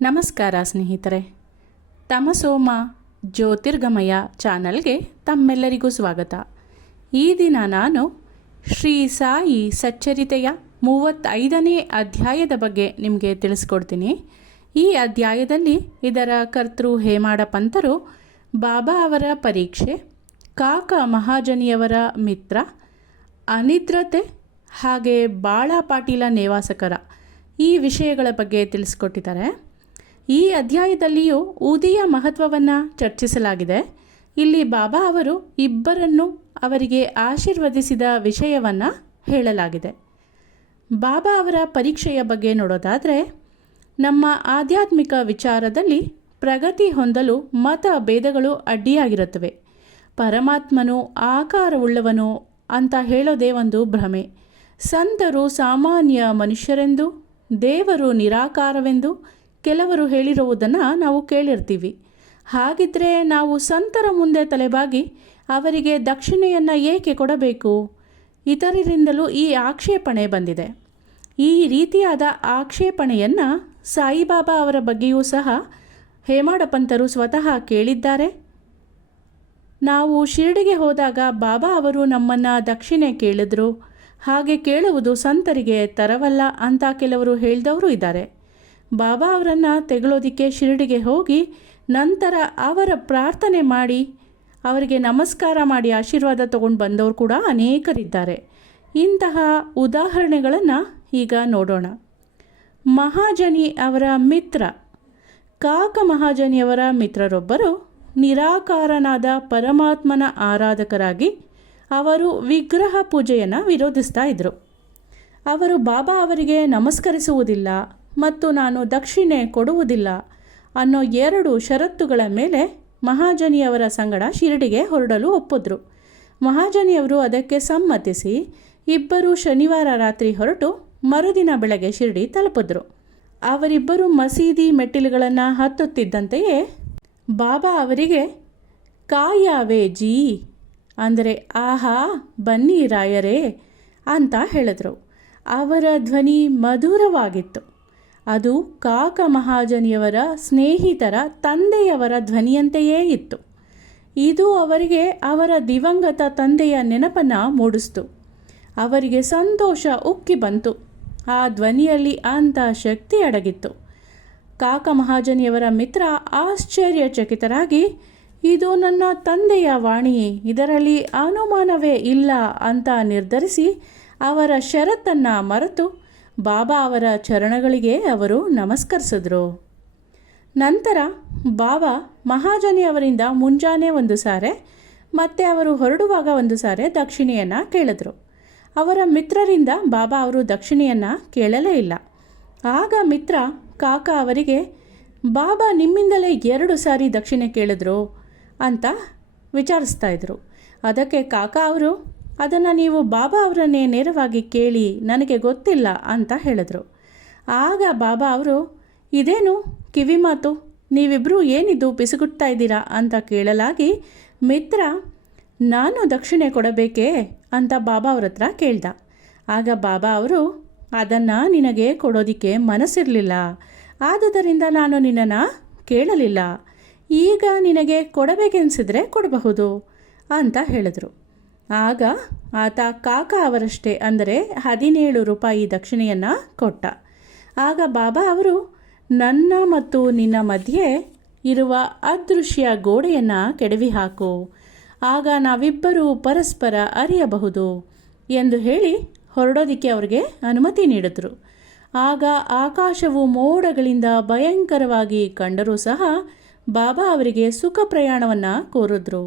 ನಮಸ್ಕಾರ ಸ್ನೇಹಿತರೆ, ತಮಸೋಮ ಜ್ಯೋತಿರ್ಗಮಯ ಚಾನಲ್ಗೆ ತಮ್ಮೆಲ್ಲರಿಗೂ ಸ್ವಾಗತ. ಈ ದಿನ ನಾನು ಶ್ರೀ ಸಾಯಿ ಸಚ್ಚರಿತೆಯ 35ನೇ ಅಧ್ಯಾಯದ ಬಗ್ಗೆ ನಿಮಗೆ ತಿಳಿಸ್ಕೊಡ್ತೀನಿ. ಈ ಅಧ್ಯಾಯದಲ್ಲಿ ಇದರ ಕರ್ತೃ ಹೇಮಾಡ ಪಂತರು ಬಾಬಾ ಅವರ ಪರೀಕ್ಷೆ, ಕಾಕ ಮಹಾಜನಿಯವರ ಮಿತ್ರ, ಅನಿದ್ರತೆ ಹಾಗೆ ಬಾಳ ಪಾಟೀಲ ನೇವಾಸಕರ ಈ ವಿಷಯಗಳ ಬಗ್ಗೆ ತಿಳಿಸ್ಕೊಟ್ಟಿದ್ದಾರೆ. ಈ ಅಧ್ಯಾಯದಲ್ಲಿಯೂ ಊದಿಯ ಮಹತ್ವವನ್ನು ಚರ್ಚಿಸಲಾಗಿದೆ. ಇಲ್ಲಿ ಬಾಬಾ ಅವರು ಇಬ್ಬರನ್ನು ಅವರಿಗೆ ಆಶೀರ್ವದಿಸಿದ ವಿಷಯವನ್ನು ಹೇಳಲಾಗಿದೆ. ಬಾಬಾ ಅವರ ಪರೀಕ್ಷೆಯ ಬಗ್ಗೆ ನೋಡೋದಾದರೆ, ನಮ್ಮ ಆಧ್ಯಾತ್ಮಿಕ ವಿಚಾರದಲ್ಲಿ ಪ್ರಗತಿ ಹೊಂದಲು ಮತ ಭೇದಗಳು ಅಡ್ಡಿಯಾಗಿರುತ್ತವೆ. ಪರಮಾತ್ಮನು ಆಕಾರವುಳ್ಳವನು ಅಂತ ಹೇಳೋದೇ ಒಂದು ಭ್ರಮೆ. ಸಂತರು ಸಾಮಾನ್ಯ ಮನುಷ್ಯರೆಂದು, ದೇವರು ನಿರಾಕಾರವೆಂದು ಕೆಲವರು ಹೇಳಿರುವುದನ್ನು ನಾವು ಕೇಳಿರ್ತೀವಿ. ಹಾಗಿದ್ರೆ ನಾವು ಸಂತರ ಮುಂದೆ ತಲೆಬಾಗಿ ಅವರಿಗೆ ದಕ್ಷಿಣೆಯನ್ನು ಏಕೆ ಕೊಡಬೇಕು? ಇತರರಿಂದಲೂ ಈ ಆಕ್ಷೇಪಣೆ ಬಂದಿದೆ. ಈ ರೀತಿಯಾದ ಆಕ್ಷೇಪಣೆಯನ್ನು ಸಾಯಿಬಾಬಾ ಅವರ ಬಗ್ಗೆಯೂ ಸಹ ಹೇಮಾಡ ಪಂತರು ಸ್ವತಃ ಕೇಳಿದ್ದಾರೆ. ನಾವು ಶಿರಡಿಗೆ ಹೋದಾಗ ಬಾಬಾ ಅವರು ನಮ್ಮನ್ನು ದಕ್ಷಿಣೆ ಕೇಳಿದ್ರು, ಹಾಗೆ ಕೇಳುವುದು ಸಂತರಿಗೆ ತರವಲ್ಲ ಅಂತ ಕೆಲವರು ಹೇಳಿದವರು ಇದ್ದಾರೆ. ಬಾಬಾ ಅವರನ್ನು ತೆಗಳೋದಕ್ಕೆ ಶಿರಡಿಗೆ ಹೋಗಿ ನಂತರ ಅವರ ಪ್ರಾರ್ಥನೆ ಮಾಡಿ ಅವರಿಗೆ ನಮಸ್ಕಾರ ಮಾಡಿ ಆಶೀರ್ವಾದ ತಗೊಂಡು ಬಂದವರು ಕೂಡ ಅನೇಕರಿದ್ದಾರೆ. ಇಂತಹ ಉದಾಹರಣೆಗಳನ್ನು ಈಗ ನೋಡೋಣ. ಮಹಾಜನಿ ಅವರ ಮಿತ್ರ, ಕಾಕ ಮಹಾಜನಿಯವರ ಮಿತ್ರರೊಬ್ಬರು ನಿರಾಕಾರನಾದ ಪರಮಾತ್ಮನ ಆರಾಧಕರಾಗಿ ಅವರು ವಿಗ್ರಹ ಪೂಜೆಯನ್ನು ವಿರೋಧಿಸ್ತಾ ಇದ್ದರು. ಅವರು ಬಾಬಾ ಅವರಿಗೆ ನಮಸ್ಕರಿಸುವುದಿಲ್ಲ ಮತ್ತು ನಾನು ದಕ್ಷಿಣೆ ಕೊಡುವುದಿಲ್ಲ ಅನ್ನೋ 2 ಷರತ್ತುಗಳ ಮೇಲೆ ಮಹಾಜನಿಯವರ ಸಂಗಡ ಶಿರಡಿಗೆ ಹೊರಡಲು ಒಪ್ಪಿದ್ರು. ಮಹಾಜನಿಯವರು ಅದಕ್ಕೆ ಸಮ್ಮತಿಸಿ ಇಬ್ಬರು ಶನಿವಾರ ರಾತ್ರಿ ಹೊರಟು ಮರುದಿನ ಬೆಳಗ್ಗೆ ಶಿರಡಿ ತಲುಪಿದ್ರು. ಅವರಿಬ್ಬರು ಮಸೀದಿ ಮೆಟ್ಟಿಲುಗಳನ್ನು ಹತ್ತುತ್ತಿದ್ದಂತೆಯೇ ಬಾಬಾ ಅವರಿಗೆ ಕಾಯಾವೆ ಜೀ ಅಂದರೆ ಆಹಾ ಬನ್ನಿ ರಾಯರೇ ಅಂತ ಹೇಳಿದ್ರು. ಅವರ ಧ್ವನಿ ಮಧುರವಾಗಿತ್ತು. ಅದು ಕಾಕ ಮಹಾಜನಿಯವರ ಸ್ನೇಹಿತರ ತಂದೆಯವರ ಧ್ವನಿಯಂತೆಯೇ ಇತ್ತು. ಇದು ಅವರಿಗೆ ಅವರ ದಿವಂಗತ ತಂದೆಯ ನೆನಪನ್ನು ಮೂಡಿಸ್ತು. ಅವರಿಗೆ ಸಂತೋಷ ಉಕ್ಕಿ ಬಂತು. ಆ ಧ್ವನಿಯಲ್ಲಿ ಅಂಥ ಶಕ್ತಿ ಅಡಗಿತ್ತು. ಕಾಕ ಮಹಾಜನಿಯವರ ಮಿತ್ರ ಆಶ್ಚರ್ಯಚಕಿತರಾಗಿ, ಇದು ನನ್ನ ತಂದೆಯ ವಾಣಿ, ಇದರಲ್ಲಿ ಅನುಮಾನವೇ ಇಲ್ಲ ಅಂತ ನಿರ್ಧರಿಸಿ ಅವರ ಷರತ್ತನ್ನು ಮರೆತು ಬಾಬಾ ಅವರ ಚರಣಗಳಿಗೆ ಅವರು ನಮಸ್ಕರಿಸಿದ್ರು. ನಂತರ ಬಾಬಾ ಮಹಾಜನಿಯವರಿಂದ ಮುಂಜಾನೆ ಒಂದು ಸಾರೆ ಮತ್ತು ಅವರು ಹೊರಡುವಾಗ ಒಂದು ಸಾರೆ ದಕ್ಷಿಣೆಯನ್ನು ಕೇಳಿದ್ರು. ಅವರ ಮಿತ್ರರಿಂದ ಬಾಬಾ ಅವರು ದಕ್ಷಿಣೆಯನ್ನು ಕೇಳಲೇ ಇಲ್ಲ. ಆಗ ಮಿತ್ರ ಕಾಕ ಅವರಿಗೆ, ಬಾಬಾ ನಿಮ್ಮಿಂದಲೇ 2 ಸಾರಿ ದಕ್ಷಿಣೆ ಕೇಳಿದ್ರು ಅಂತ ವಿಚಾರಿಸ್ತಾ ಇದ್ರು. ಅದಕ್ಕೆ ಕಾಕ ಅವರು, ಅದನ್ನು ನೀವು ಬಾಬಾ ಅವರನ್ನೇ ನೇರವಾಗಿ ಕೇಳಿ, ನನಗೆ ಗೊತ್ತಿಲ್ಲ ಅಂತ ಹೇಳಿದ್ರು. ಆಗ ಬಾಬಾ ಅವರು, ಇದೇನು ಕಿವಿ ಮಾತು, ನೀವಿಬ್ಬರೂ ಏನಿದು ಪಿಸುಗುಡ್ತಾ ಇದ್ದೀರಾ ಅಂತ ಕೇಳಲಾಗಿ ಮಿತ್ರ, ನಾನು ದಕ್ಷಿಣೆ ಕೊಡಬೇಕೇ ಅಂತ ಬಾಬಾ ಅವ್ರ ಹತ್ರ ಕೇಳ್ದ. ಆಗ ಬಾಬಾ ಅವರು, ಅದನ್ನು ನಿನಗೆ ಕೊಡೋದಕ್ಕೆ ಮನಸ್ಸಿರಲಿಲ್ಲ, ಆದುದರಿಂದ ನಾನು ನಿನ್ನನ್ನು ಕೇಳಲಿಲ್ಲ. ಈಗ ನಿನಗೆ ಕೊಡಬೇಕೆನಿಸಿದ್ರೆ ಕೊಡಬಹುದು ಅಂತ ಹೇಳಿದ್ರು. ಆಗ ಆತ ಕಾಕ ಅವರಷ್ಟೇ ಅಂದರೆ 17 ರೂಪಾಯಿ ದಕ್ಷಿಣೆಯನ್ನು ಕೊಟ್ಟ. ಆಗ ಬಾಬಾ ಅವರು, ನನ್ನ ಮತ್ತು ನಿನ್ನ ಮಧ್ಯೆ ಇರುವ ಅದೃಶ್ಯ ಗೋಡೆಯನ್ನು ಕೆಡವಿ ಹಾಕು, ಆಗ ನಾವಿಬ್ಬರೂ ಪರಸ್ಪರ ಅರಿಯಬಹುದು ಎಂದು ಹೇಳಿ ಹೊರಡೋದಕ್ಕೆ ಅವರಿಗೆ ಅನುಮತಿ ನೀಡಿದ್ರು. ಆಗ ಆಕಾಶವು ಮೋಡಗಳಿಂದ ಭಯಂಕರವಾಗಿ ಕಂಡರೂ ಸಹ ಬಾಬಾ ಅವರಿಗೆ ಸುಖ ಪ್ರಯಾಣವನ್ನು ಕೋರಿದ್ರು.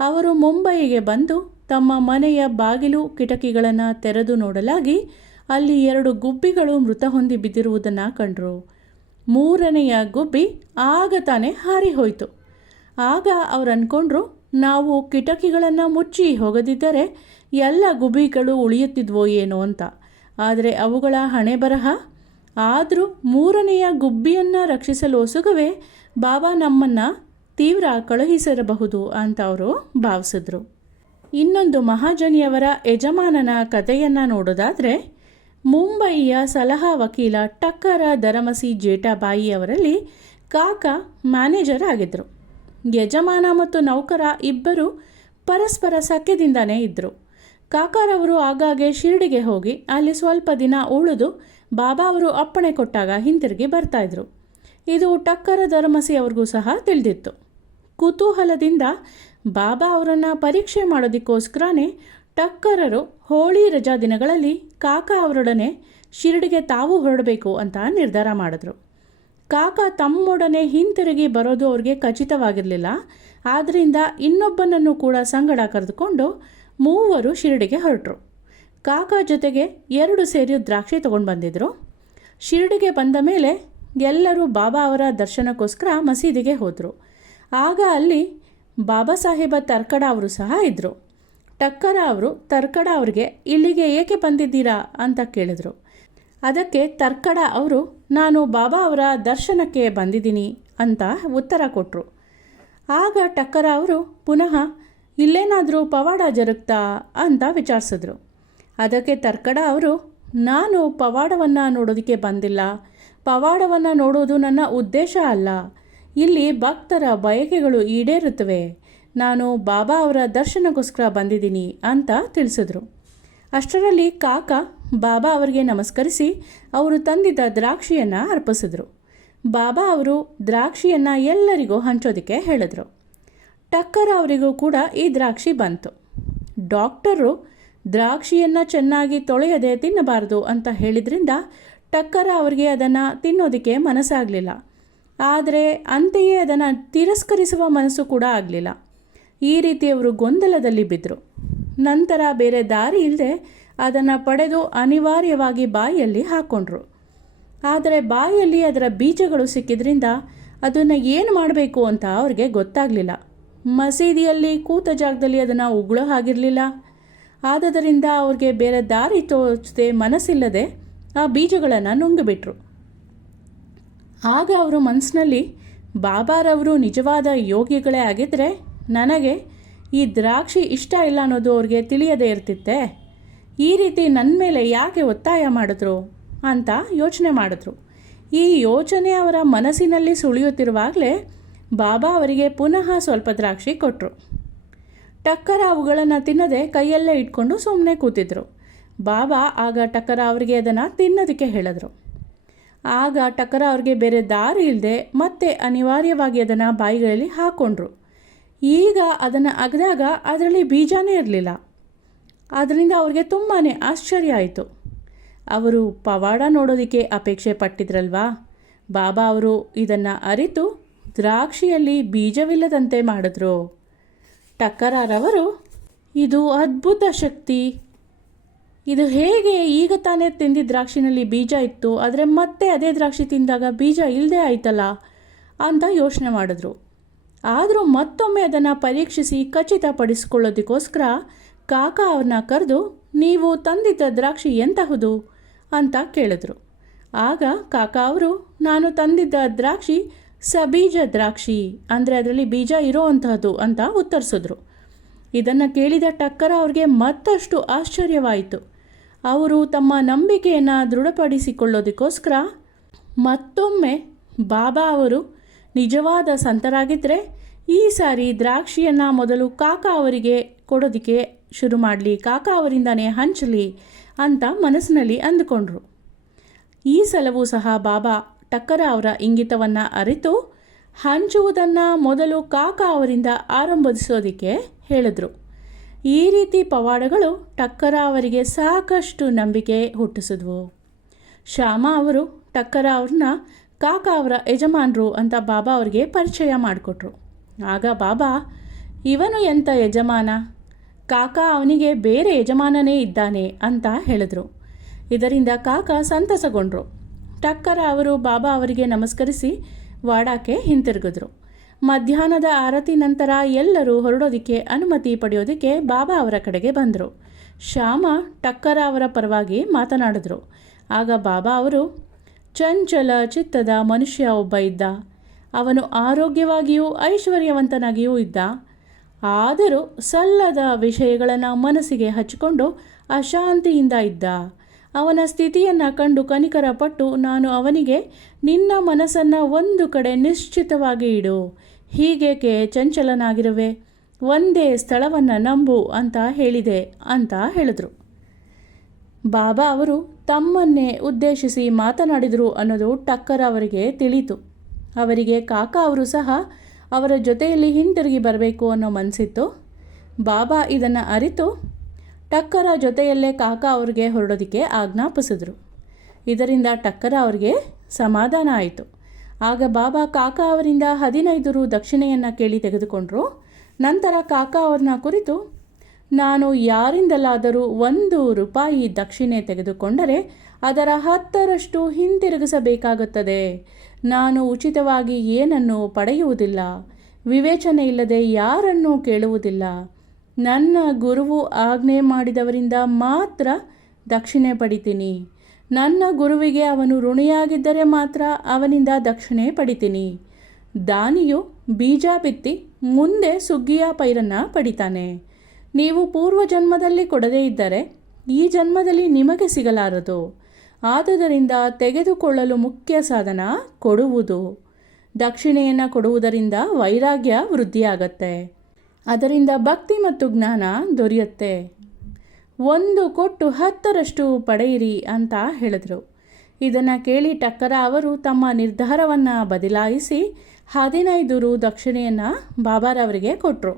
ಅವರು ಮುಂಬಯಿಗೆ ಬಂದು ತಮ್ಮ ಮನೆಯ ಬಾಗಿಲು ಕಿಟಕಿಗಳನ್ನು ತೆರೆದು ನೋಡಲಾಗಿ ಅಲ್ಲಿ 2 ಗುಬ್ಬಿಗಳು ಮೃತ ಹೊಂದಿ ಬಿದ್ದಿರುವುದನ್ನು ಕಂಡರು. 3ನೆಯ ಗುಬ್ಬಿ ಆಗ ತಾನೇ ಹಾರಿ ಹೋಯಿತು. ಆಗ ಅವರು ಅಂದ್ಕೊಂಡ್ರು, ನಾವು ಕಿಟಕಿಗಳನ್ನು ಮುಚ್ಚಿ ಹೋಗದಿದ್ದರೆ ಎಲ್ಲ ಗುಬ್ಬಿಗಳು ಉಳಿಯುತ್ತಿದ್ವೋ ಏನೋ ಅಂತ. ಆದರೆ ಅವುಗಳ ಹಣೆ ಬರಹ. ಆದರೂ 3ನೆಯ ಗುಬ್ಬಿಯನ್ನು ರಕ್ಷಿಸಲು ಒಸುಗವೇ ಬಾಬಾ ನಮ್ಮನ್ನು ತೀವ್ರ ಕಳುಹಿಸಿರಬಹುದು ಅಂತ ಅವರು ಭಾವಿಸಿದ್ರು. ಇನ್ನೊಂದು ಮಹಾಜನಿಯವರ ಯಜಮಾನನ ಕಥೆಯನ್ನು ನೋಡೋದಾದರೆ, ಮುಂಬಯಿಯ ಸಲಹಾ ವಕೀಲ ಟಕ್ಕರ ದರಮಸಿ ಜೇಠಾಬಾಯಿ ಅವರಲ್ಲಿ ಕಾಕ ಮ್ಯಾನೇಜರ್ ಆಗಿದ್ದರು. ಯಜಮಾನ ಮತ್ತು ನೌಕರ ಇಬ್ಬರು ಪರಸ್ಪರ ಸಖ್ಯದಿಂದನೇ ಇದ್ದರು. ಕಾಕಾರವರು ಆಗಾಗ್ಗೆ ಶಿರ್ಡಿಗೆ ಹೋಗಿ ಅಲ್ಲಿ ಸ್ವಲ್ಪ ದಿನ ಉಳಿದು ಬಾಬಾ ಅವರು ಅಪ್ಪಣೆ ಕೊಟ್ಟಾಗ ಹಿಂತಿರುಗಿ ಬರ್ತಾಯಿದ್ರು. ಇದು ಟಕ್ಕರ ದರಮಸಿ ಅವ್ರಿಗೂ ಸಹ ತಿಳಿದಿತ್ತು. ಕುತೂಹಲದಿಂದ ಬಾಬಾ ಅವರನ್ನು ಪರೀಕ್ಷೆ ಮಾಡೋದಕ್ಕೋಸ್ಕರನೇ ಟಕ್ಕರರು ಹೋಳಿ ರಜಾ ದಿನಗಳಲ್ಲಿ ಕಾಕ ಅವರೊಡನೆ ಶಿರ್ಡಿಗೆ ತಾವು ಹೊರಡಬೇಕು ಅಂತ ನಿರ್ಧಾರ ಮಾಡಿದ್ರು. ಕಾಕ ತಮ್ಮೊಡನೆ ಹಿಂತಿರುಗಿ ಬರೋದು ಅವ್ರಿಗೆ ಖಚಿತವಾಗಿರಲಿಲ್ಲ. ಆದ್ದರಿಂದ ಇನ್ನೊಬ್ಬನನ್ನು ಕೂಡ ಸಂಗಡ ಕರೆದುಕೊಂಡು ಮೂವರು ಶಿರ್ಡಿಗೆ ಹೊರಟರು. ಕಾಕ ಜೊತೆಗೆ 2 ಸೇರಿ ದ್ರಾಕ್ಷಿ ತೊಗೊಂಡು ಬಂದಿದ್ದರು. ಶಿರ್ಡಿಗೆ ಬಂದ ಮೇಲೆ ಎಲ್ಲರೂ ಬಾಬಾ ಅವರ ದರ್ಶನಕ್ಕೋಸ್ಕರ ಮಸೀದಿಗೆ ಹೋದರು. ಆಗ ಅಲ್ಲಿ ಬಾಬಾ ಸಾಹೇಬ ತರ್ಕಡ ಅವರು ಸಹ ಇದ್ದರು. ಟಕ್ಕರ ಅವರು ತರ್ಕಡ ಅವ್ರಿಗೆ ಇಲ್ಲಿಗೆ ಏಕೆ ಬಂದಿದ್ದೀರಾ ಅಂತ ಕೇಳಿದರು. ಅದಕ್ಕೆ ತರ್ಕಡ ಅವರು ನಾನು ಬಾಬಾ ಅವರ ದರ್ಶನಕ್ಕೆ ಬಂದಿದ್ದೀನಿ ಅಂತ ಉತ್ತರ ಕೊಟ್ಟರು. ಆಗ ಟಕ್ಕರ ಅವರು ಪುನಃ ಇಲ್ಲೇನಾದರೂ ಪವಾಡ ಜರುಗ್ತಾ ಅಂತ ವಿಚಾರಿಸಿದ್ರು. ಅದಕ್ಕೆ ತರ್ಕಡ ಅವರು ನಾನು ಪವಾಡವನ್ನು ನೋಡೋದಕ್ಕೆ ಬಂದಿಲ್ಲ, ಪವಾಡವನ್ನು ನೋಡೋದು ನನ್ನ ಉದ್ದೇಶ ಅಲ್ಲ, ಇಲ್ಲಿ ಭಕ್ತರ ಬಯಕೆಗಳು ಈಡೇರುತ್ತವೆ, ನಾನು ಬಾಬಾ ಅವರ ದರ್ಶನಕ್ಕೋಸ್ಕರ ಬಂದಿದ್ದೀನಿ ಅಂತ ತಿಳಿಸಿದ್ರು. ಅಷ್ಟರಲ್ಲಿ ಕಾಕ ಬಾಬಾ ಅವರಿಗೆ ನಮಸ್ಕರಿಸಿ ಅವರು ತಂದಿದ್ದ ದ್ರಾಕ್ಷಿಯನ್ನು ಅರ್ಪಿಸಿದ್ರು. ಬಾಬಾ ಅವರು ದ್ರಾಕ್ಷಿಯನ್ನು ಎಲ್ಲರಿಗೂ ಹಂಚೋದಕ್ಕೆ ಹೇಳಿದ್ರು. ಟಕ್ಕರ ಅವರಿಗೂ ಕೂಡ ಈ ದ್ರಾಕ್ಷಿ ಬಂತು. ಡಾಕ್ಟರು ದ್ರಾಕ್ಷಿಯನ್ನು ಚೆನ್ನಾಗಿ ತೊಳೆಯದೆ ತಿನ್ನಬಾರದು ಅಂತ ಹೇಳಿದ್ರಿಂದ ಟಕ್ಕರ ಅವರಿಗೆ ಅದನ್ನು ತಿನ್ನೋದಕ್ಕೆ ಮನಸ್ಸಾಗಲಿಲ್ಲ. ಆದರೆ ಅಂತೆಯೇ ಅದನ್ನು ತಿರಸ್ಕರಿಸುವ ಮನಸ್ಸು ಕೂಡ ಆಗಲಿಲ್ಲ. ಈ ರೀತಿ ಅವರು ಗೊಂದಲದಲ್ಲಿ ಬಿದ್ದರು. ನಂತರ ಬೇರೆ ದಾರಿ ಇಲ್ಲದೆ ಅದನ್ನು ಪಡೆದು ಅನಿವಾರ್ಯವಾಗಿ ಬಾಯಿಯಲ್ಲಿ ಹಾಕ್ಕೊಂಡ್ರು. ಆದರೆ ಬಾಯಿಯಲ್ಲಿ ಅದರ ಬೀಜಗಳು ಸಿಕ್ಕಿದ್ರಿಂದ ಅದನ್ನು ಏನು ಮಾಡಬೇಕು ಅಂತ ಅವ್ರಿಗೆ ಗೊತ್ತಾಗಲಿಲ್ಲ. ಮಸೀದಿಯಲ್ಲಿ ಕೂತ ಜಾಗದಲ್ಲಿ ಅದನ್ನು ಉಗುಳೋ ಹಾಗಿರಲಿಲ್ಲ. ಆದ್ದರಿಂದ ಅವ್ರಿಗೆ ಬೇರೆ ದಾರಿ ತೋಚದೆ ಮನಸ್ಸಿಲ್ಲದೆ ಆ ಬೀಜಗಳನ್ನು ನುಂಗಿಬಿಟ್ರು. ಆಗ ಅವರು ಮನಸ್ಸಿನಲ್ಲಿ ಬಾಬಾರವರು ನಿಜವಾದ ಯೋಗಿಗಳೇ ಆಗಿದ್ದರೆ ನನಗೆ ಈ ದ್ರಾಕ್ಷಿ ಇಷ್ಟ ಇಲ್ಲ ಅನ್ನೋದು ಅವ್ರಿಗೆ ತಿಳಿಯದೇ ಇರ್ತಿತ್ತೆ, ಈ ರೀತಿ ನನ್ನ ಮೇಲೆ ಯಾಕೆ ಒತ್ತಾಯ ಮಾಡಿದ್ರು ಅಂತ ಯೋಚನೆ ಮಾಡಿದ್ರು. ಈ ಯೋಚನೆ ಅವರ ಮನಸ್ಸಿನಲ್ಲಿ ಸುಳಿಯುತ್ತಿರುವಾಗಲೇ ಬಾಬಾ ಅವರಿಗೆ ಪುನಃ ಸ್ವಲ್ಪ ದ್ರಾಕ್ಷಿ ಕೊಟ್ಟರು. ಟಕ್ಕರ ಅವುಗಳನ್ನು ತಿನ್ನದೆ ಕೈಯಲ್ಲೇ ಇಟ್ಕೊಂಡು ಸುಮ್ಮನೆ ಕೂತಿದ್ರು. ಬಾಬಾ ಆಗ ಟಕ್ಕರ ಅವರಿಗೆ ಅದನ್ನು ತಿನ್ನೋದಕ್ಕೆ ಹೇಳಿದ್ರು. ಆಗ ಟಕ್ಕರ ಅವ್ರಿಗೆ ಬೇರೆ ದಾರಿ ಇಲ್ಲದೆ ಮತ್ತೆ ಅನಿವಾರ್ಯವಾಗಿ ಅದನ್ನು ಬಾಯಿಗಳಲ್ಲಿ ಹಾಕ್ಕೊಂಡ್ರು. ಈಗ ಅದನ್ನು ಅಗೆದಾಗ ಅದರಲ್ಲಿ ಬೀಜನೇ ಇರಲಿಲ್ಲ. ಅದರಿಂದ ಅವ್ರಿಗೆ ತುಂಬಾ ಆಶ್ಚರ್ಯ ಆಯಿತು. ಅವರು ಪವಾಡ ನೋಡೋದಕ್ಕೆ ಅಪೇಕ್ಷೆ ಪಟ್ಟಿದ್ರಲ್ವಾ, ಬಾಬಾ ಅವರು ಇದನ್ನು ಅರಿತು ದ್ರಾಕ್ಷಿಯಲ್ಲಿ ಬೀಜವಿಲ್ಲದಂತೆ ಮಾಡಿದ್ರು. ಟಕ್ಕರರವರು ಇದು ಅದ್ಭುತ ಶಕ್ತಿ, ಇದು ಹೇಗೆ ಈಗ ತಾನೇ ತಿಂದಿದ್ದ ದ್ರಾಕ್ಷಿನಲ್ಲಿ ಬೀಜ ಇತ್ತು ಆದರೆ ಮತ್ತೆ ಅದೇ ದ್ರಾಕ್ಷಿ ತಿಂದಾಗ ಬೀಜ ಇಲ್ಲದೆ ಆಯ್ತಲ್ಲ ಅಂತ ಯೋಚನೆ ಮಾಡಿದ್ರು. ಆದರೂ ಮತ್ತೊಮ್ಮೆ ಅದನ್ನು ಪರೀಕ್ಷಿಸಿ ಖಚಿತಪಡಿಸಿಕೊಳ್ಳೋದಕ್ಕೋಸ್ಕರ ಕಾಕ ಅವ್ರನ್ನ ಕರೆದು ನೀವು ತಂದಿದ್ದ ದ್ರಾಕ್ಷಿ ಎಂತಹುದು ಅಂತ ಕೇಳಿದ್ರು. ಆಗ ಕಾಕ ಅವರು ನಾನು ತಂದಿದ್ದ ದ್ರಾಕ್ಷಿ ಸಬೀಜ ದ್ರಾಕ್ಷಿ, ಅಂದರೆ ಅದರಲ್ಲಿ ಬೀಜ ಇರೋವಂತಹದ್ದು ಅಂತ ಉತ್ತರಿಸಿದ್ರು. ಇದನ್ನು ಕೇಳಿದ ಟಕ್ಕರ ಅವ್ರಿಗೆ ಮತ್ತಷ್ಟು ಆಶ್ಚರ್ಯವಾಯಿತು. ಅವರು ತಮ್ಮ ನಂಬಿಕೆಯನ್ನು ದೃಢಪಡಿಸಿಕೊಳ್ಳೋದಕ್ಕೋಸ್ಕರ ಮತ್ತೊಮ್ಮೆ ಬಾಬಾ ಅವರು ನಿಜವಾದ ಸಂತರಾಗಿದ್ದರೆ ಈ ಸಾರಿ ದ್ರಾಕ್ಷಿಯನ್ನು ಮೊದಲು ಕಾಕ ಅವರಿಗೆ ಕೊಡೋದಕ್ಕೆ ಶುರು ಮಾಡಲಿ, ಕಾಕ ಅವರಿಂದನೇ ಹಂಚಲಿ ಅಂತ ಮನಸ್ಸಿನಲ್ಲಿ ಅಂದುಕೊಂಡ್ರು. ಈ ಸಲವೂ ಸಹ ಬಾಬಾ ಟಕ್ಕರ ಅವರ ಇಂಗಿತವನ್ನು ಅರಿತು ಹಂಚುವುದನ್ನು ಮೊದಲು ಕಾಕ ಅವರಿಂದ ಆರಂಭಿಸೋದಕ್ಕೆ ಹೇಳಿದ್ರು. ಈ ರೀತಿ ಪವಾಡಗಳು ಟಕ್ಕರ ಅವರಿಗೆ ಸಾಕಷ್ಟು ನಂಬಿಕೆ ಹುಟ್ಟಿಸಿದ್ವು. ಶ್ಯಾಮ ಅವರು ಟಕ್ಕರ ಅವ್ರನ್ನ ಕಾಕ ಅವರ ಯಜಮಾನರು ಅಂತ ಬಾಬಾ ಅವರಿಗೆ ಪರಿಚಯ ಮಾಡಿಕೊಟ್ರು. ಆಗ ಬಾಬಾ ಇವನು ಎಂಥ ಯಜಮಾನ, ಕಾಕ ಅವನಿಗೆ ಬೇರೆ ಯಜಮಾನನೇ ಇದ್ದಾನೆ ಅಂತ ಹೇಳಿದ್ರು. ಇದರಿಂದ ಕಾಕ ಸಂತಸಗೊಂಡ್ರು. ಟಕ್ಕರ ಅವರು ಬಾಬಾ ಅವರಿಗೆ ನಮಸ್ಕರಿಸಿ ವಾಡಾಕ್ಕೆ ಹಿಂತಿರುಗಿದ್ರು. ಮಧ್ಯಾಹ್ನದ ಆರತಿ ನಂತರ ಎಲ್ಲರೂ ಹೊರಡೋದಕ್ಕೆ ಅನುಮತಿ ಪಡೆಯೋದಕ್ಕೆ ಬಾಬಾ ಅವರ ಕಡೆಗೆ ಬಂದರು. ಶ್ಯಾಮ ಟಕ್ಕರ ಅವರ ಪರವಾಗಿ ಮಾತನಾಡಿದ್ರು. ಆಗ ಬಾಬಾ ಅವರು ಚಂಚಲ ಚಿತ್ತದ ಮನುಷ್ಯ ಒಬ್ಬ ಇದ್ದ, ಅವನು ಆರೋಗ್ಯವಾಗಿಯೂ ಐಶ್ವರ್ಯವಂತನಾಗಿಯೂ ಇದ್ದ. ಆದರೂ ಸಲ್ಲದ ವಿಷಯಗಳನ್ನು ಮನಸ್ಸಿಗೆ ಹಚ್ಚಿಕೊಂಡು ಅಶಾಂತಿಯಿಂದ ಇದ್ದ. ಅವನ ಸ್ಥಿತಿಯನ್ನು ಕಂಡು ಕನಿಕರಪಟ್ಟು, ನಾನು ಅವನಿಗೆ, ನಿನ್ನ ಮನಸ್ಸನ್ನು ಒಂದು ಕಡೆ ನಿಶ್ಚಿತವಾಗಿ ಇಡು, ಹೀಗೇಕೆ ಚಂಚಲನಾಗಿರುವೆ, ಒಂದೇ ಸ್ಥಳವನ್ನು ನಂಬು ಅಂತ ಹೇಳಿದೆ ಅಂತ ಹೇಳಿದ್ರು. ಬಾಬಾ ಅವರು ತಮ್ಮನ್ನೇ ಉದ್ದೇಶಿಸಿ ಮಾತನಾಡಿದರು ಅನ್ನೋದು ಟಕ್ಕರ್ ಅವರಿಗೆ ತಿಳಿತು. ಅವರಿಗೆ ಕಾಕಾ ಅವರು ಸಹ ಅವರ ಜೊತೆಯಲ್ಲಿ ಹಿಂತಿರುಗಿ ಬರಬೇಕು ಅನ್ನೋ ಮನಸ್ಸಿತ್ತು. ಬಾಬಾ ಇದನ್ನು ಅರಿತು ಟಕ್ಕರ ಜೊತೆಯಲ್ಲೇ ಕಾಕಾ ಅವರಿಗೆ ಹೊರಡೋದಕ್ಕೆ ಆಜ್ಞಾಪಿಸಿದ್ರು. ಇದರಿಂದ ಟಕ್ಕರ ಅವರಿಗೆ ಸಮಾಧಾನ ಆಯಿತು. ಆಗ ಬಾಬಾ ಕಾಕಾ ಅವರಿಂದ 15 ರು ದಕ್ಷಿಣೆಯನ್ನು ಕೇಳಿ ತೆಗೆದುಕೊಂಡರು. ನಂತರ ಕಾಕಾ ಅವ್ರನ್ನ ಕುರಿತು, ನಾನು ಯಾರಿಂದಲಾದರೂ 1 ರೂಪಾಯಿ ದಕ್ಷಿಣೆ ತೆಗೆದುಕೊಂಡರೆ ಅದರ 10ರಷ್ಟು ಹಿಂತಿರುಗಿಸಬೇಕಾಗುತ್ತದೆ. ನಾನು ಉಚಿತವಾಗಿ ಏನನ್ನೂ ಪಡೆಯುವುದಿಲ್ಲ, ವಿವೇಚನೆ ಇಲ್ಲದೆ ಯಾರನ್ನೂ ಕೇಳುವುದಿಲ್ಲ. ನನ್ನ ಗುರುವು ಆಜ್ಞೆ ಮಾಡಿದವರಿಂದ ಮಾತ್ರ ದಕ್ಷಿಣೆ ಪಡಿತೀನಿ. ನನ್ನ ಗುರುವಿಗೆ ಅವನು ಋಣಿಯಾಗಿದ್ದರೆ ಮಾತ್ರ ಅವನಿಂದ ದಕ್ಷಿಣೆ ಪಡಿತೀನಿ. ದಾನಿಯು ಬೀಜ ಬಿತ್ತಿ ಮುಂದೆ ಸುಗ್ಗಿಯ ಪೈರನ್ನು ಪಡಿತಾನೆ. ನೀವು ಪೂರ್ವ ಜನ್ಮದಲ್ಲಿ ಕೊಡದೇ ಇದ್ದರೆ ಈ ಜನ್ಮದಲ್ಲಿ ನಿಮಗೆ ಸಿಗಲಾರದು. ಆದುದರಿಂದ ತೆಗೆದುಕೊಳ್ಳಲು ಮುಖ್ಯ ಸಾಧನ ಕೊಡುವುದು. ದಕ್ಷಿಣೆಯನ್ನು ಕೊಡುವುದರಿಂದ ವೈರಾಗ್ಯ ವೃದ್ಧಿಯಾಗತ್ತೆ. ಅದರಿಂದ ಭಕ್ತಿ ಮತ್ತು ಜ್ಞಾನ ದೊರೆಯುತ್ತೆ. 1 ಕೊಟ್ಟು 10ರಷ್ಟು ಪಡೆಯಿರಿ ಅಂತ ಹೇಳಿದರು. ಇದನ್ನು ಕೇಳಿ ಟಕ್ಕರ ಅವರು ತಮ್ಮ ನಿರ್ಧಾರವನ್ನು ಬದಲಾಯಿಸಿ 15 ರು ದಕ್ಷಿಣೆಯನ್ನು ಬಾಬಾರವರಿಗೆ ಕೊಟ್ಟರು.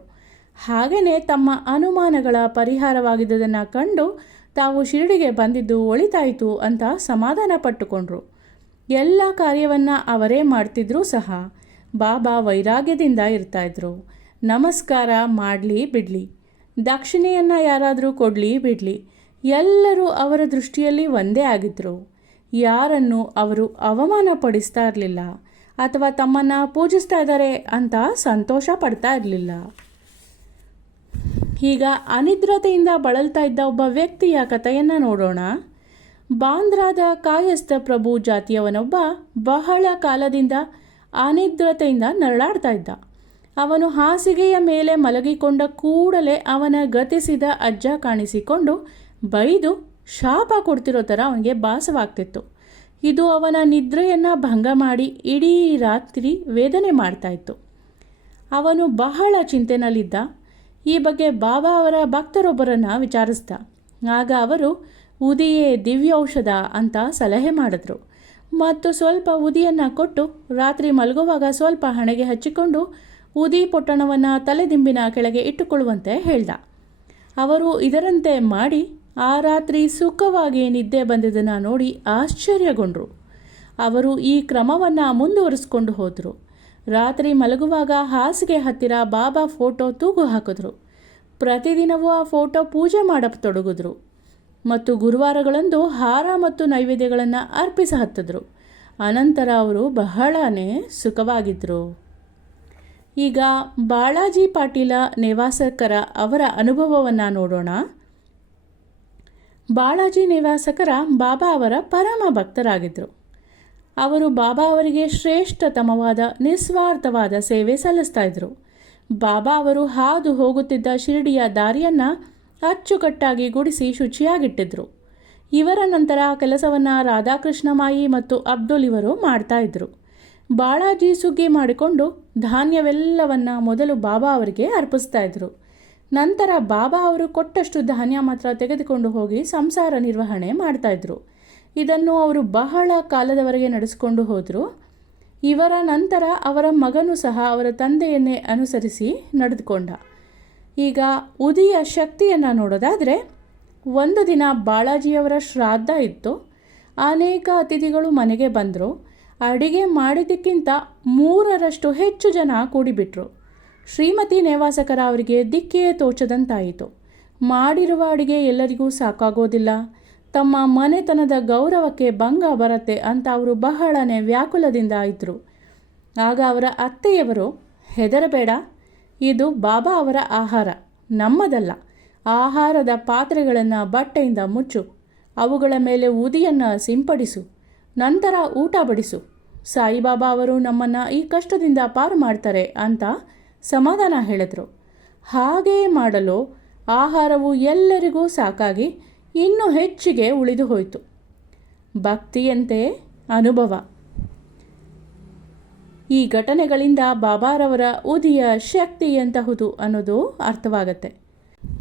ಹಾಗೆಯೇ ತಮ್ಮ ಅನುಮಾನಗಳ ಪರಿಹಾರವಾಗಿದ್ದುದನ್ನು ಕಂಡು ತಾವು ಶಿರಡಿಗೆ ಬಂದಿದ್ದು ಒಳಿತಾಯಿತು ಅಂತ ಸಮಾಧಾನ ಪಟ್ಟುಕೊಂಡ್ರು. ಎಲ್ಲ ಕಾರ್ಯವನ್ನು ಅವರೇ ಮಾಡ್ತಿದ್ರೂ ಸಹ ಬಾಬಾ ವೈರಾಗ್ಯದಿಂದ ಇರ್ತಾಯಿದ್ರು. ನಮಸ್ಕಾರ ಮಾಡಲಿ ಬಿಡಲಿ, ದಕ್ಷಿಣೆಯನ್ನು ಯಾರಾದರೂ ಕೊಡಲಿ ಬಿಡಲಿ, ಎಲ್ಲರೂ ಅವರ ದೃಷ್ಟಿಯಲ್ಲಿ ಒಂದೇ ಆಗಿದ್ದರು. ಯಾರನ್ನು ಅವರು ಅವಮಾನ ಪಡಿಸ್ತಾ ಇರಲಿಲ್ಲ ಅಥವಾ ತಮ್ಮನ್ನು ಪೂಜಿಸ್ತಾ ಇದ್ದಾರೆ ಅಂತ ಸಂತೋಷ ಪಡ್ತಾ ಇರಲಿಲ್ಲ. ಈಗ ಅನಿದ್ರತೆಯಿಂದ ಬಳಲ್ತಾ ಇದ್ದ ಒಬ್ಬ ವ್ಯಕ್ತಿಯ ಕಥೆಯನ್ನು ನೋಡೋಣ. ಬಾಂದ್ರಾದ ಕಾಯಸ್ಥ ಪ್ರಭು ಜಾತಿಯವನೊಬ್ಬ ಬಹಳ ಕಾಲದಿಂದ ಅನಿದ್ರತೆಯಿಂದ ನರಳಾಡ್ತಾ ಇದ್ದ. ಅವನು ಹಾಸಿಗೆಯ ಮೇಲೆ ಮಲಗಿಕೊಂಡ ಕೂಡಲೇ ಅವನ ಗತಿಸಿದ ಅಜ್ಜ ಕಾಣಿಸಿಕೊಂಡು ಬೈದು ಶಾಪ ಕೊಡ್ತಿರೋ ಥರ ಅವನಿಗೆ ಭಾಸವಾಗ್ತಿತ್ತು. ಇದು ಅವನ ನಿದ್ರೆಯನ್ನು ಭಂಗ ಮಾಡಿ ಇಡೀ ರಾತ್ರಿ ವೇದನೆ ಮಾಡ್ತಾಯಿತ್ತು. ಅವನು ಬಹಳ ಚಿಂತೆನಲ್ಲಿದ್ದ. ಈ ಬಗ್ಗೆ ಬಾಬಾ ಅವರ ಭಕ್ತರೊಬ್ಬರನ್ನು ವಿಚಾರಿಸ್ದ. ಆಗ ಅವರು ಉದಿಯೇ ದಿವ್ಯೌಷಧ ಅಂತ ಸಲಹೆ ಮಾಡಿದ್ರು ಮತ್ತು ಸ್ವಲ್ಪ ಉದಿಯನ್ನು ಕೊಟ್ಟು ರಾತ್ರಿ ಮಲಗುವಾಗ ಸ್ವಲ್ಪ ಹಣೆಗೆ ಹಚ್ಚಿಕೊಂಡು ಉದಿ ಪೊಟ್ಟಣವನ್ನು ತಲೆದಿಂಬಿನ ಕೆಳಗೆ ಇಟ್ಟುಕೊಳ್ಳುವಂತೆ ಹೇಳ್ದ. ಅವರು ಇದರಂತೆ ಮಾಡಿ ಆ ರಾತ್ರಿ ಸುಖವಾಗಿ ನಿದ್ದೆ ಬಂದಿದ್ದನ್ನು ನೋಡಿ ಆಶ್ಚರ್ಯಗೊಂಡರು. ಅವರು ಈ ಕ್ರಮವನ್ನು ಮುಂದುವರಿಸ್ಕೊಂಡು ಹೋದರು. ರಾತ್ರಿ ಮಲಗುವಾಗ ಹಾಸಿಗೆ ಹತ್ತಿರ ಬಾಬಾ ಫೋಟೋ ತೂಗು ಹಾಕಿದ್ರು. ಪ್ರತಿದಿನವೂ ಆ ಫೋಟೋ ಪೂಜೆ ಮಾಡತೊಡಗಿದ್ರು ಮತ್ತು ಗುರುವಾರಗಳಂದು ಹಾರ ಮತ್ತು ನೈವೇದ್ಯಗಳನ್ನು ಅರ್ಪಿಸ ಹತ್ತಿದ್ರು. ಅನಂತರ ಅವರು ಬಹಳನೇ ಸುಖವಾಗಿದ್ದರು. ಈಗ ಬಾಳಾಜಿ ಪಾಟೀಲ ನೇವಾಸಕರ ಅವರ ಅನುಭವವನ್ನು ನೋಡೋಣ. ಬಾಳಾಜಿ ನೇವಾಸಕರ ಬಾಬಾ ಅವರ ಪರಮ ಭಕ್ತರಾಗಿದ್ದರು. ಅವರು ಬಾಬಾ ಅವರಿಗೆ ಶ್ರೇಷ್ಠತಮವಾದ ನಿಸ್ವಾರ್ಥವಾದ ಸೇವೆ ಸಲ್ಲಿಸ್ತಾ ಇದ್ರು. ಬಾಬಾ ಅವರು ಹಾದು ಹೋಗುತ್ತಿದ್ದ ಶಿರಡಿಯ ದಾರಿಯನ್ನು ಅಚ್ಚುಕಟ್ಟಾಗಿ ಗುಡಿಸಿ ಶುಚಿಯಾಗಿಟ್ಟಿದ್ರು. ಇವರ ನಂತರ ಕೆಲಸವನ್ನು ರಾಧಾಕೃಷ್ಣಮಾಯಿ ಮತ್ತು ಅಬ್ದುಲ್ ಇವರು ಮಾಡ್ತಾ ಇದ್ರು. ಬಾಳಾಜಿ ಸುಗ್ಗಿ ಮಾಡಿಕೊಂಡು ಧಾನ್ಯವೆಲ್ಲವನ್ನು ಮೊದಲು ಬಾಬಾ ಅವರಿಗೆ ಅರ್ಪಿಸ್ತಾ ಇದ್ರು. ನಂತರ ಬಾಬಾ ಅವರು ಕೊಟ್ಟಷ್ಟು ಧಾನ್ಯ ಮಾತ್ರ ತೆಗೆದುಕೊಂಡು ಹೋಗಿ ಸಂಸಾರ ನಿರ್ವಹಣೆ ಮಾಡ್ತಾಯಿದ್ರು. ಇದನ್ನು ಅವರು ಬಹಳ ಕಾಲದವರೆಗೆ ನಡೆಸಿಕೊಂಡು ಹೋದರು. ಇವರ ನಂತರ ಅವರ ಮಗನೂ ಸಹ ಅವರ ತಂದೆಯನ್ನೇ ಅನುಸರಿಸಿ ನಡೆದುಕೊಂಡ. ಈಗ ಉದಿಯ ಶಕ್ತಿಯನ್ನು ನೋಡೋದಾದರೆ, ಒಂದು ದಿನ ಬಾಳಾಜಿಯವರ ಶ್ರಾದ್ದ ಇತ್ತು. ಅನೇಕ ಅತಿಥಿಗಳು ಮನೆಗೆ ಬಂದರು. ಅಡಿಗೆ ಮಾಡಿದ್ದಕ್ಕಿಂತ 3ರಷ್ಟು ಹೆಚ್ಚು ಜನ ಕೂಡಿಬಿಟ್ರು. ಶ್ರೀಮತಿ ನೇವಾಸಕರ ಅವರಿಗೆ ದಿಕ್ಕೇ ತೋಚದಂತಾಯಿತು. ಮಾಡಿರುವ ಅಡಿಗೆ ಎಲ್ಲರಿಗೂ ಸಾಕಾಗೋದಿಲ್ಲ, ತಮ್ಮ ಮನೆತನದ ಗೌರವಕ್ಕೆ ಭಂಗ ಬರುತ್ತೆ ಅಂತ ಅವರು ಬಹಳನೇ ವ್ಯಾಕುಲದಿಂದ ಇದ್ದರು. ಆಗ ಅವರ ಅತ್ತೆಯವರು, ಹೆದರಬೇಡ, ಇದು ಬಾಬಾ ಅವರ ಆಹಾರ, ನಮ್ಮದಲ್ಲ. ಆಹಾರದ ಪಾತ್ರೆಗಳನ್ನು ಬಟ್ಟೆಯಿಂದ ಮುಚ್ಚು, ಅವುಗಳ ಮೇಲೆ ಉದಿಯನ್ನು ಸಿಂಪಡಿಸು, ನಂತರ ಊಟ ಬಡಿಸು. ಸಾಯಿಬಾಬಾ ಅವರು ನಮ್ಮನ್ನು ಈ ಕಷ್ಟದಿಂದ ಪಾರು ಮಾಡ್ತಾರೆ ಅಂತ ಸಮಾಧಾನ ಹೇಳಿದ್ರು. ಹಾಗೇ ಮಾಡಲು ಆಹಾರವು ಎಲ್ಲರಿಗೂ ಸಾಕಾಗಿ ಇನ್ನೂ ಹೆಚ್ಚಿಗೆ ಉಳಿದು ಹೋಯಿತು. ಭಕ್ತಿಯಂತೆ ಅನುಭವ. ಈ ಘಟನೆಗಳಿಂದ ಬಾಬಾರವರ ಉದಿಯ ಶಕ್ತಿ ಎಂತಹುದು ಅನ್ನೋದು ಅರ್ಥವಾಗತ್ತೆ.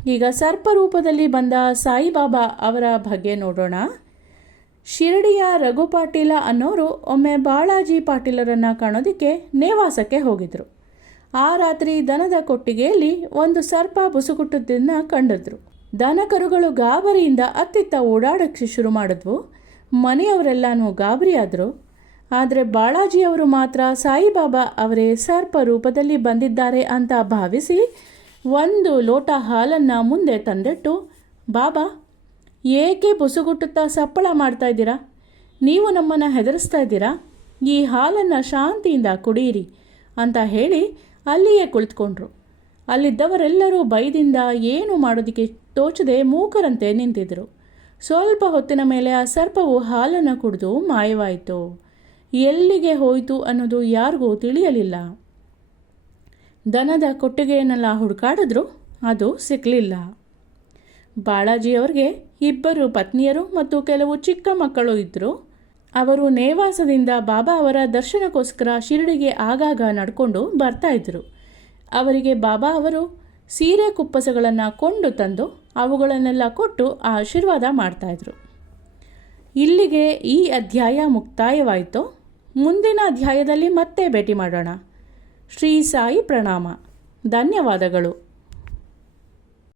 ಈಗ ಸರ್ಪರೂಪದಲ್ಲಿ ಬಂದ ಸಾಯಿಬಾಬಾ ಅವರ ಬಗ್ಗೆ ನೋಡೋಣ. ಶಿರಡಿಯ ರಘು ಪಾಟೀಲ ಅನ್ನೋರು ಒಮ್ಮೆ ಬಾಳಾಜಿ ಪಾಟೀಲರನ್ನು ಕಾಣೋದಕ್ಕೆ ನೇವಾಸಕ್ಕೆ ಹೋಗಿದ್ರು. ಆ ರಾತ್ರಿ ದನದ ಕೊಟ್ಟಿಗೆಯಲ್ಲಿ ಒಂದು ಸರ್ಪ ಬುಸುಗುಟ್ಟದ್ದನ್ನು ಕಂಡಿದ್ರು. ದನ ಕರುಗಳು ಗಾಬರಿಯಿಂದ ಅತ್ತಿತ್ತ ಓಡಾಡೋಕ್ಕೆ ಶುರು ಮಾಡಿದ್ವು. ಮನೆಯವರೆಲ್ಲನೂ ಗಾಬರಿಯಾದರು. ಆದರೆ ಬಾಳಾಜಿಯವರು ಮಾತ್ರ ಸಾಯಿಬಾಬಾ ಅವರೇ ಸರ್ಪ ರೂಪದಲ್ಲಿ ಬಂದಿದ್ದಾರೆ ಅಂತ ಭಾವಿಸಿ ಒಂದು ಲೋಟ ಹಾಲನ್ನು ಮುಂದೆ ತಂದಿಟ್ಟು, ಬಾಬಾ, ಏಕೆ ಬುಸುಗುಟ್ಟುತ್ತಾ ಸಪ್ಪಳ ಮಾಡ್ತಾ ಇದ್ದೀರಾ? ನೀವು ನಮ್ಮನ್ನು ಹೆದರಿಸ್ತಾ ಇದ್ದೀರಾ? ಈ ಹಾಲನ್ನು ಶಾಂತಿಯಿಂದ ಕುಡಿಯಿರಿ ಅಂತ ಹೇಳಿ ಅಲ್ಲಿಯೇ ಕುಳಿತುಕೊಂಡ್ರು. ಅಲ್ಲಿದ್ದವರೆಲ್ಲರೂ ಭಯದಿಂದ ಏನು ಮಾಡೋದಕ್ಕೆ ತೋಚದೆ ಮೂಕರಂತೆ ನಿಂತಿದ್ದರು. ಸ್ವಲ್ಪ ಹೊತ್ತಿನ ಮೇಲೆ ಆ ಸರ್ಪವು ಹಾಲನ್ನು ಕುಡಿದು ಮಾಯವಾಯಿತು. ಎಲ್ಲಿಗೆ ಹೋಯಿತು ಅನ್ನೋದು ಯಾರಿಗೂ ತಿಳಿಯಲಿಲ್ಲ. ದನದ ಕೊಟ್ಟಿಗೆಯನ್ನೆಲ್ಲ ಹುಡುಕಾಡಿದ್ರು, ಅದು ಸಿಕ್ಕಲಿಲ್ಲ. ಬಾಳಾಜಿಯವರಿಗೆ 2 ಪತ್ನಿಯರು ಮತ್ತು ಕೆಲವು ಚಿಕ್ಕ ಮಕ್ಕಳು ಇದ್ದರು. ಅವರು ನೇವಾಸದಿಂದ ಬಾಬಾ ಅವರ ದರ್ಶನಕ್ಕೋಸ್ಕರ ಶಿರಡಿಗೆ ಆಗಾಗ ನಡ್ಕೊಂಡು ಬರ್ತಾಯಿದ್ರು. ಅವರಿಗೆ ಬಾಬಾ ಅವರು ಸೀರೆ ಕುಪ್ಪಸಗಳನ್ನು ಕೊಂಡು ತಂದು ಅವುಗಳನ್ನೆಲ್ಲ ಕೊಟ್ಟು ಆಶೀರ್ವಾದ ಮಾಡ್ತಾಯಿದ್ರು. ಇಲ್ಲಿಗೆ ಈ ಅಧ್ಯಾಯ ಮುಕ್ತಾಯವಾಯಿತು. ಮುಂದಿನ ಅಧ್ಯಾಯದಲ್ಲಿ ಮತ್ತೆ ಭೇಟಿ ಮಾಡೋಣ. ಶ್ರೀ ಸಾಯಿ ಪ್ರಣಾಮ. ಧನ್ಯವಾದಗಳು.